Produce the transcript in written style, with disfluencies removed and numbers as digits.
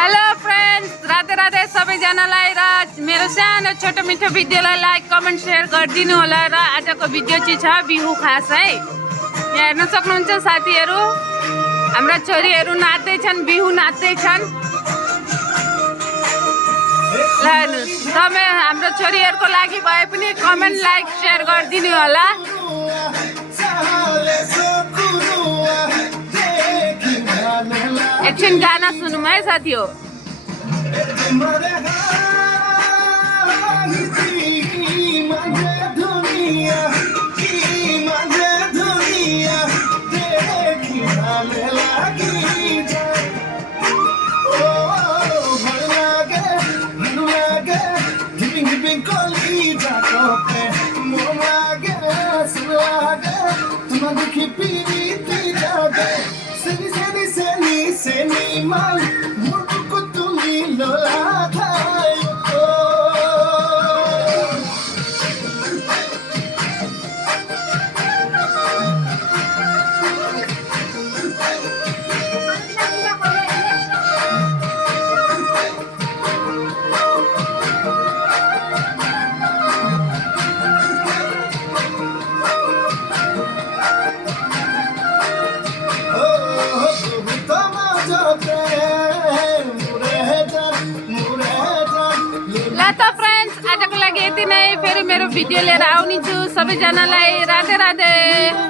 Hello friends, Radhe राधे सबैजनालाई र मेरो सानो छोटो मिठो भिडियोलाई लाइक कमेन्ट सेयर गरिदिनु होला। र आजको भिडियो चाहिँ छ बिहु खास है। यहाँ हेर्न सक्नुहुन्छ साथीहरू, हाम्रा छोरीहरू नाच्दैछन्, बिहु नाच्दैछन्। ल हेर्नुहोस्, तपाईँ हाम्रो छोरीहरूको लागि भए पनि कमेन्ट लाइक सेयर गरिदिनु होला। एकछिन गाना सुनौँ है साथी हो। ल त फ्रेन्ड्स, आजको लागि यति नै। फेरि मेरो भिडियो लिएर आउने छु। सबैजनालाई राधे राधे।